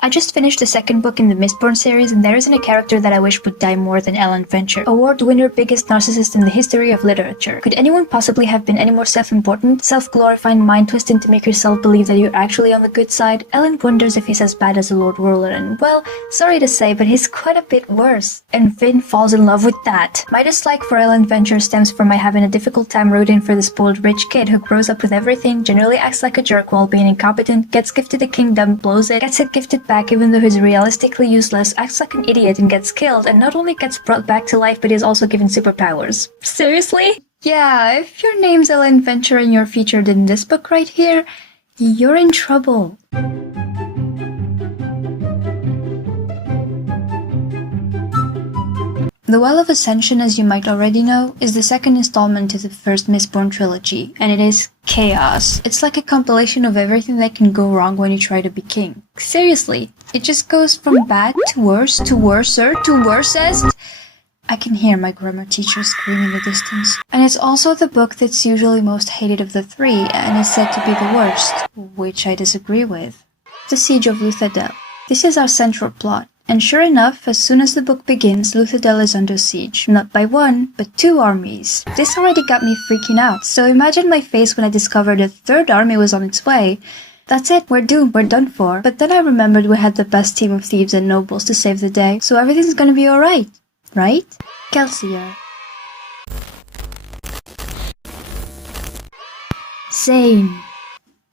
I just finished the second book in the Mistborn series, and there isn't a character that I wish would die more than Ellen Venture. Award winner, biggest narcissist in the history of literature. Could anyone possibly have been any more self-important, self-glorifying mind twisting to make yourself believe that you're actually on the good side? Ellen wonders if he's as bad as the Lord Ruler, and well, sorry to say, but he's quite a bit worse. And Vin falls in love with that. My dislike for Ellen Venture stems from my having a difficult time rooting for the spoiled rich kid who grows up with everything, generally acts like a jerk while being incompetent, gets gifted a kingdom, blows it, gets it gifted back even though he's realistically useless, acts like an idiot and gets killed, and not only gets brought back to life but is also given superpowers. Seriously? Yeah, if your name's Ellen Venture and you're featured in this book right here, you're in trouble. The Well of Ascension, as you might already know, is the second installment to the first Mistborn trilogy, and it is chaos. It's like a compilation of everything that can go wrong when you try to be king. Seriously, it just goes from bad to worse to worser to worsest. I can hear my grammar teacher scream in the distance. And it's also the book that's usually most hated of the three, and is said to be the worst, which I disagree with. The Siege of Luthadel. This is our central plot. And sure enough, as soon as the book begins, Luthadel is under siege. Not by one, but two armies. This already got me freaking out, so imagine my face when I discovered a third army was on its way. That's it, we're doomed, we're done for. But then I remembered we had the best team of thieves and nobles to save the day, so everything's gonna be alright, right? Kelsier. Zane.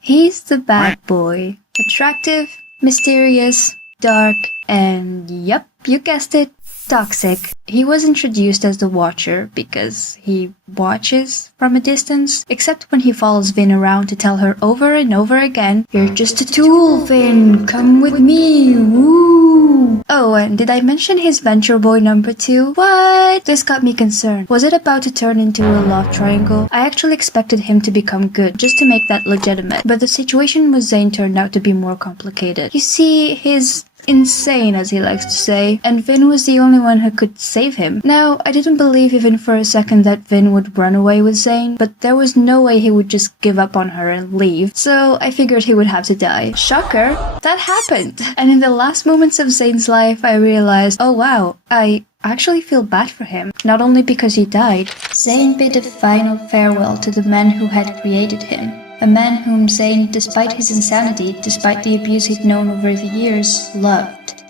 He's the bad boy. Attractive, mysterious, dark, and yep, you guessed it, toxic. He was introduced as the Watcher because he watches from a distance, except when he follows Vin around to tell her over and over again, "You're just a tool, Vin, come with me, woo!" Oh, and did I mention his Venture Boy number 2? What? This got me concerned. Was it about to turn into a love triangle? I actually expected him to become good, just to make that legitimate, but the situation with Zane turned out to be more complicated. You see, he's insane, as he likes to say, and Vin was the only one who could save him. Now, I didn't believe even for a second that Vin would run away with Zane, but there was no way he would just give up on her and leave, so I figured he would have to die. Shocker, that happened! And in the last moments of Zane's life, I realized, oh wow, I actually feel bad for him, not only because he died. Zane bid a final farewell to the man who had created him. A man whom Zane, despite his insanity, despite the abuse he'd known over the years, loved.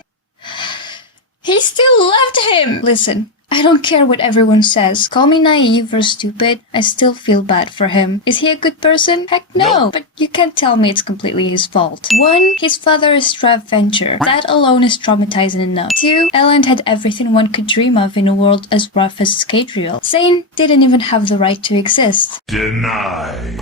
He still loved him! Listen, I don't care what everyone says. Call me naive or stupid, I still feel bad for him. Is he a good person? Heck no! But you can't tell me it's completely his fault. 1. His father is Strav Venture. That alone is traumatizing enough. 2. Ellen had everything one could dream of in a world as rough as Scadrial. Zane didn't even have the right to exist. Denied.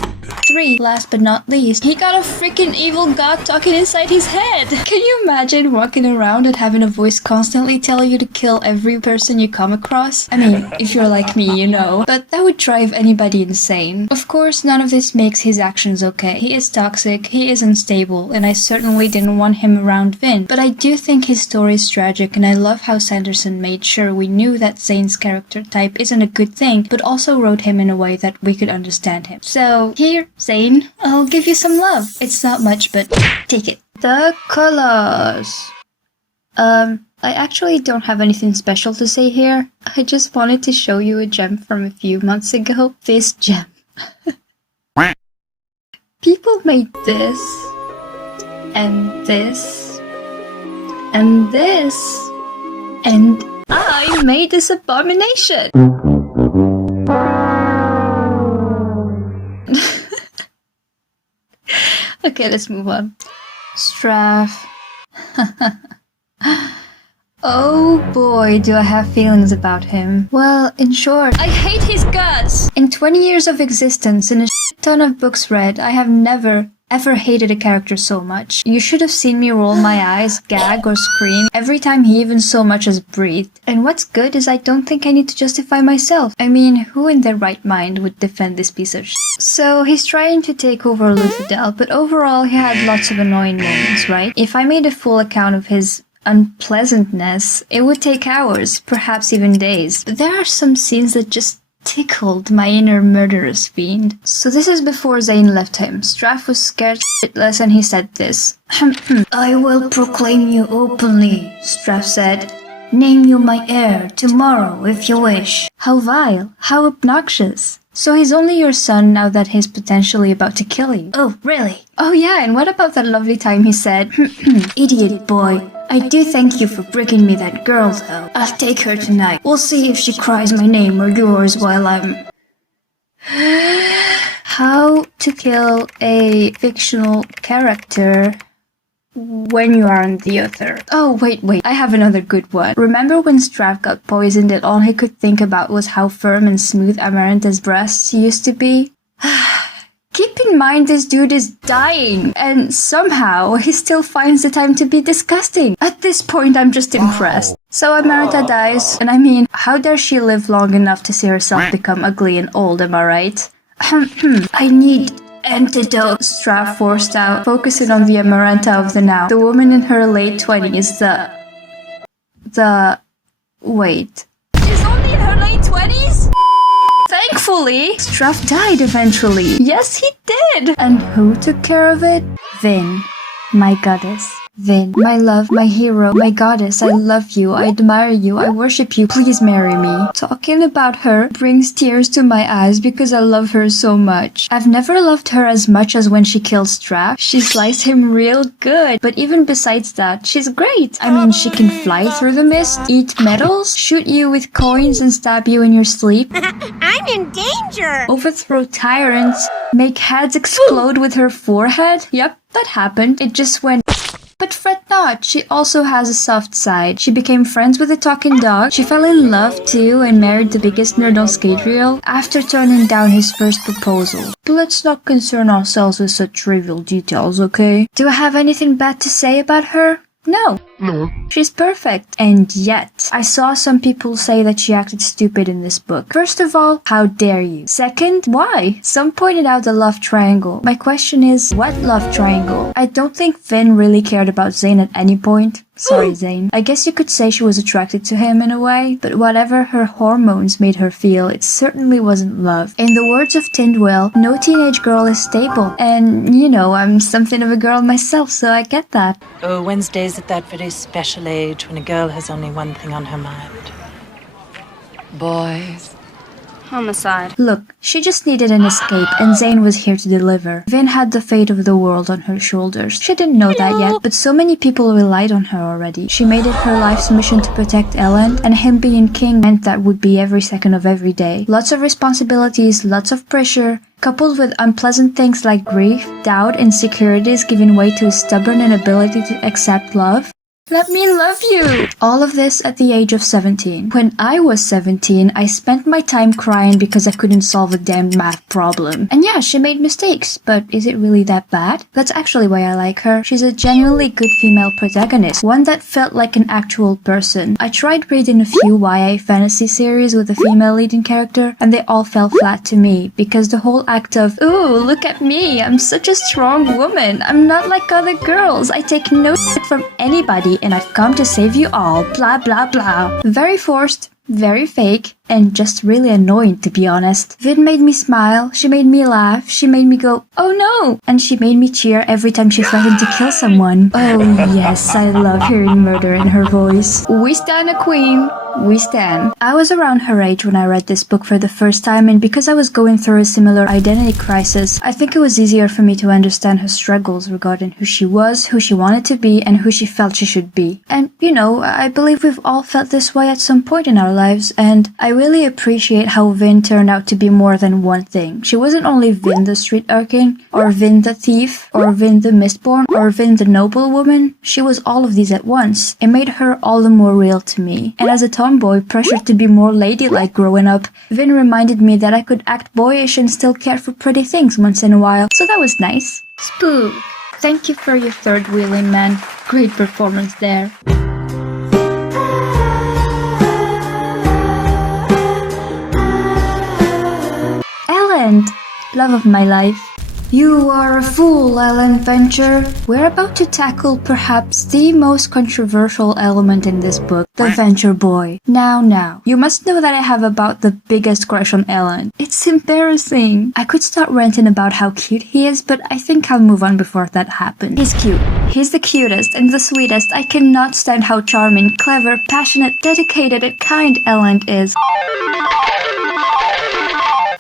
3. Last but not least, he got a freaking evil god talking inside his head! Can you imagine walking around and having a voice constantly tell you to kill every person you come across? I mean, if you're like me, you know. But that would drive anybody insane. Of course, none of this makes his actions okay. He is toxic, he is unstable, and I certainly didn't want him around Vin. But I do think his story is tragic, and I love how Sanderson made sure we knew that Zane's character type isn't a good thing, but also wrote him in a way that we could understand him. So, here, Zane, I'll give you some love. It's not much, but take it. The colors. I actually don't have anything special to say here. I just wanted to show you a gem from a few months ago. This gem. People made this, and this, and this, and I made this abomination! Okay, let's move on. Strav. Oh boy, do I have feelings about him. Well, in short, I hate his guts! In 20 years of existence and a shit ton of books read, I have never, ever hated a character so much. You should have seen me roll my eyes, gag, or scream every time he even so much as breathed. And what's good is I don't think I need to justify myself. I mean, who in their right mind would defend this piece of shit? So he's trying to take over Luthadel, but overall he had lots of annoying moments, right? If I made a full account of his unpleasantness, it would take hours, perhaps even days. But there are some scenes that just tickled my inner murderous fiend. So this is before Zane left him. Straff was scared shitless and he said this. I will proclaim you openly, Straff said. Name you my heir tomorrow if you wish. How vile, how obnoxious. So he's only your son now that he's potentially about to kill you. Oh, really? Oh yeah, and what about that lovely time he said, Idiot boy, I do thank you for bringing me that girl though. I'll take her tonight. We'll see if she cries my name or yours while I'm... How to kill a fictional character when you aren't the author. Oh, wait, I have another good one. Remember when Straff got poisoned and all he could think about was how firm and smooth Amaranta's breasts used to be? Keep in mind this dude is dying, and somehow he still finds the time to be disgusting. At this point, I'm just impressed. So Amaranta dies, and I mean, how dare she live long enough to see herself become ugly and old, am I right? I need antidote, Straff forced out, focusing on the Amaranta of the now. The woman in her late 20s, Wait. She's only in her late 20s? Thankfully, Straff died eventually. Yes, he did! And who took care of it? Vin, my goddess. Vin, my love, my hero, my goddess, I love you, I admire you, I worship you, please marry me. Talking about her brings tears to my eyes because I love her so much. I've never loved her as much as when she killed Straff. She sliced him real good, but even besides that, she's great. I mean, she can fly through the mist, eat metals, shoot you with coins and stab you in your sleep. I'm in danger! Overthrow tyrants, make heads explode with her forehead. Yep, that happened. It just went... But fret not, she also has a soft side. She became friends with a talking dog, she fell in love too and married the biggest nerd on Scadrial after turning down his first proposal. But let's not concern ourselves with such trivial details, okay? Do I have anything bad to say about her? No. She's perfect. And yet, I saw some people say that she acted stupid in this book. First of all, how dare you? Second, why? Some pointed out the love triangle. My question is, what love triangle? I don't think Finn really cared about Zane at any point. Sorry, Zane. I guess you could say she was attracted to him in a way, but whatever her hormones made her feel, it certainly wasn't love. In the words of Tindwell, no teenage girl is stable. And, you know, I'm something of a girl myself, so I get that. Oh, Wednesday's at that very special age when a girl has only one thing on her mind. Boys. Homicide. Look, she just needed an escape, and Zane was here to deliver. Vin had the fate of the world on her shoulders. She didn't know that yet, but so many people relied on her already. She made it her life's mission to protect Ellen, and him being king meant that would be every second of every day. Lots of responsibilities, lots of pressure, coupled with unpleasant things like grief, doubt, insecurities giving way to a stubborn inability to accept love. Let me love you! All of this at the age of 17. When I was 17, I spent my time crying because I couldn't solve a damn math problem. And yeah, she made mistakes, but is it really that bad? That's actually why I like her. She's a genuinely good female protagonist, one that felt like an actual person. I tried reading a few YA fantasy series with a female leading character, and they all fell flat to me, because the whole act of, ooh, look at me, I'm such a strong woman, I'm not like other girls, I take no shit from anybody, and I've come to save you all, blah blah blah. Very forced, very fake, and just really annoying to be honest. Vin made me smile, she made me laugh, she made me go, oh no! And she made me cheer every time she threatened to kill someone. Oh yes, I love hearing murder in her voice. We stand a queen. We stand. I was around her age when I read this book for the first time, and because I was going through a similar identity crisis, I think it was easier for me to understand her struggles regarding who she was, who she wanted to be, and who she felt she should be. And, you know, I believe we've all felt this way at some point in our lives, and I really appreciate how Vin turned out to be more than one thing. She wasn't only Vin the street urchin, or Vin the thief, or Vin the Mistborn, or Vin the noble woman. She was all of these at once. It made her all the more real to me. And as a tomboy pressured to be more ladylike growing up, Vin reminded me that I could act boyish and still care for pretty things once in a while, so that was nice. Spook, thank you for your third wheeling, man. Great performance there. Ellen, love of my life. You are a fool, Ellen Venture. We're about to tackle perhaps the most controversial element in this book, the Venture Boy. Now, you must know that I have about the biggest crush on Ellen. It's embarrassing. I could start ranting about how cute he is, but I think I'll move on before that happens. He's cute. He's the cutest and the sweetest. I cannot stand how charming, clever, passionate, dedicated, and kind Ellen is.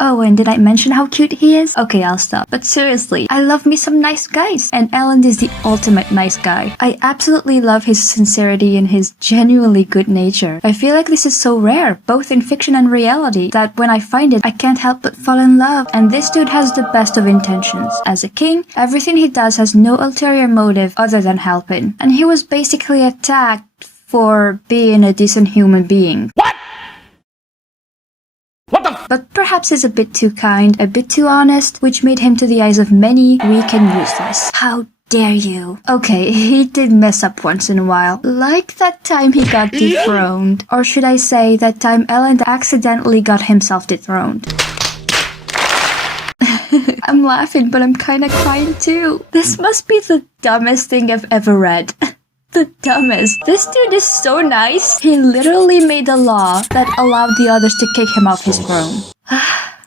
Oh, and did I mention how cute he is? Okay, I'll stop. But seriously, I love me some nice guys. And Ellen is the ultimate nice guy. I absolutely love his sincerity and his genuinely good nature. I feel like this is so rare, both in fiction and reality, that when I find it, I can't help but fall in love. And this dude has the best of intentions. As a king, everything he does has no ulterior motive other than helping. And he was basically attacked for being a decent human being. But perhaps he's a bit too kind, a bit too honest, which made him to the eyes of many weak and useless. How dare you? Okay, he did mess up once in a while. Like that time he got dethroned. Or should I say, that time Ellen accidentally got himself dethroned. I'm laughing, but I'm kinda crying too. This must be the dumbest thing I've ever read. The dumbest. This dude is so nice. He literally made a law that allowed the others to kick him off his throne.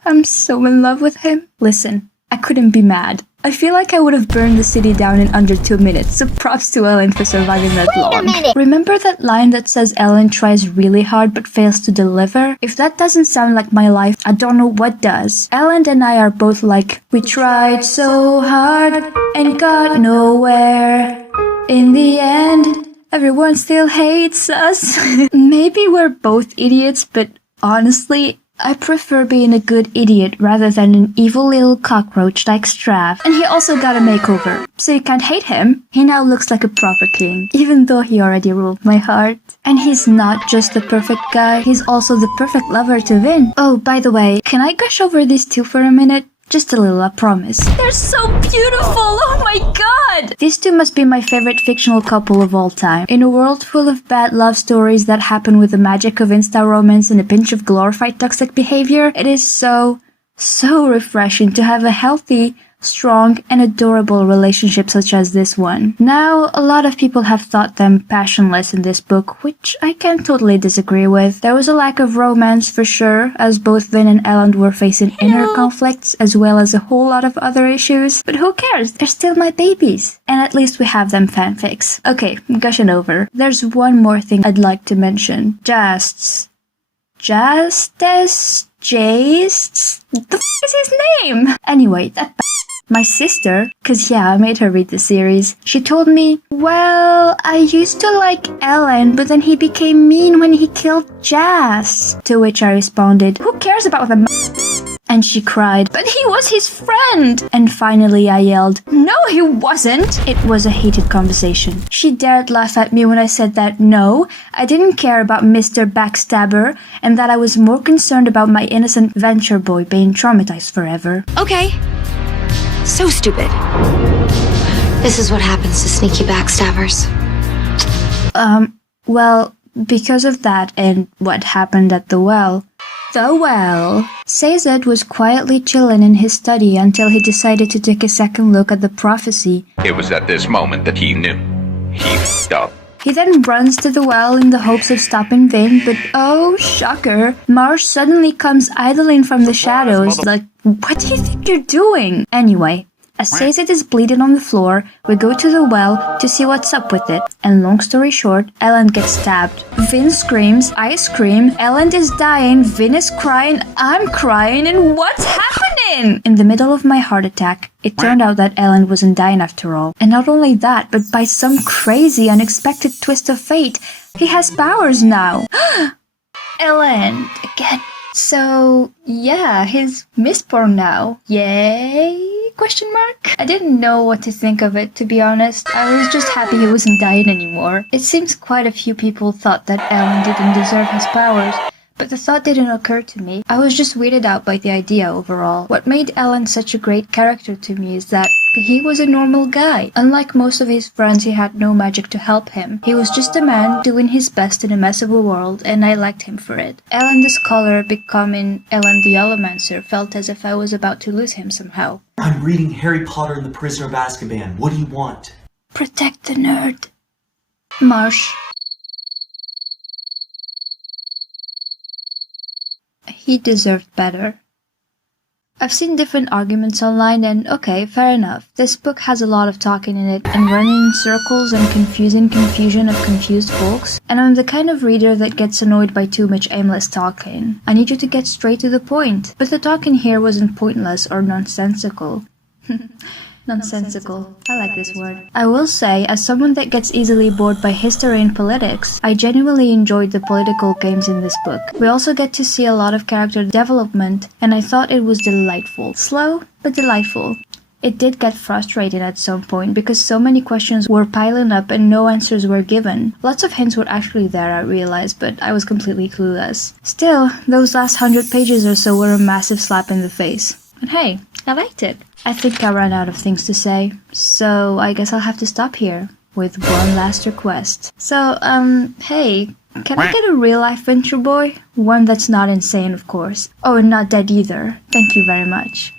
I'm so in love with him. Listen, I couldn't be mad. I feel like I would have burned the city down in under 2 minutes, so props to Ellen for surviving that long. Wait a minute! Remember that line that says Ellen tries really hard but fails to deliver? If that doesn't sound like my life, I don't know what does. Ellen and I are both like, we tried so hard and got nowhere. In the end, everyone still hates us. Maybe we're both idiots, but honestly, I prefer being a good idiot rather than an evil little cockroach like Strav. And he also got a makeover, so you can't hate him. He now looks like a proper king, even though he already ruled my heart. And he's not just the perfect guy, he's also the perfect lover to Vin. Oh, by the way, can I gush over these two for a minute? Just a little, I promise. They're so beautiful! Oh my god! These two must be my favorite fictional couple of all time. In a world full of bad love stories that happen with the magic of insta romance and a pinch of glorified toxic behavior, it is so refreshing to have a healthy, strong, and adorable relationship such as this one. Now, a lot of people have thought them passionless in this book, which I can totally disagree with. There was a lack of romance for sure, as both Vin and Ellen were facing inner conflicts as well as a whole lot of other issues. But who cares? They're still my babies. And at least we have them fanfics. Okay, gushing over. There's one more thing I'd like to mention. Jasts. The f*** is his name? Anyway, my sister, cause yeah, I made her read the series, she told me, well, I used to like Ellen, but then he became mean when he killed Jas. To which I responded, who cares about the And she cried, but he was his friend! And finally I yelled, no, he wasn't! It was a heated conversation. She dared laugh at me when I said that no, I didn't care about Mr. Backstabber, and that I was more concerned about my innocent Venture Boy being traumatized forever. Okay. So stupid. This is what happens to sneaky backstabbers. Well, because of that and what happened at the well, Sazed was quietly chilling in his study until he decided to take a second look at the prophecy. It was at this moment that he knew. He f***ed up. He then runs to the well in the hopes of stopping Vin, but oh, shocker, Marsh suddenly comes idling from the shadows like, what do you think you're doing? Anyway, as Sazed is bleeding on the floor, we go to the well to see what's up with it. And long story short, Ellen gets stabbed. Vin screams, I scream, Ellen is dying, Vin is crying, I'm crying, and what's happening? In the middle of my heart attack, it turned out that Ellen wasn't dying after all. And not only that, but by some crazy, unexpected twist of fate, he has powers now. Ellen, again. So, yeah, he's Mistborn now. Yay? Question mark? I didn't know what to think of it, to be honest. I was just happy he wasn't dying anymore. It seems quite a few people thought that Ellen didn't deserve his powers, but the thought didn't occur to me. I was just weirded out by the idea overall. What made Ellen such a great character to me is that He was a normal guy. Unlike most of his friends, he had no magic to help him. He was just a man doing his best in a mess of a world, and I liked him for it. Ellen the Scholar becoming Ellen the Allomancer felt as if I was about to lose him somehow. I'm reading Harry Potter and the Prisoner of Azkaban. What do you want? Protect the nerd. Marsh. He deserved better. I've seen different arguments online and okay, fair enough. This book has a lot of talking in it and running in circles and confusing confusion of confused folks, and I'm the kind of reader that gets annoyed by too much aimless talking. I need you to get straight to the point. But the talking here wasn't pointless or nonsensical. Nonsensical. I like this word. I will say, as someone that gets easily bored by history and politics, I genuinely enjoyed the political games in this book. We also get to see a lot of character development, and I thought it was delightful. Slow, but delightful. It did get frustrating at some point because so many questions were piling up and no answers were given. Lots of hints were actually there, I realized, but I was completely clueless. Still, those last 100 pages or so were a massive slap in the face. And hey, I liked it. I think I ran out of things to say, so I guess I'll have to stop here with one last request. So, hey, can I get a real-life Venture Boy? One that's not insane, of course. Oh, and not dead either. Thank you very much.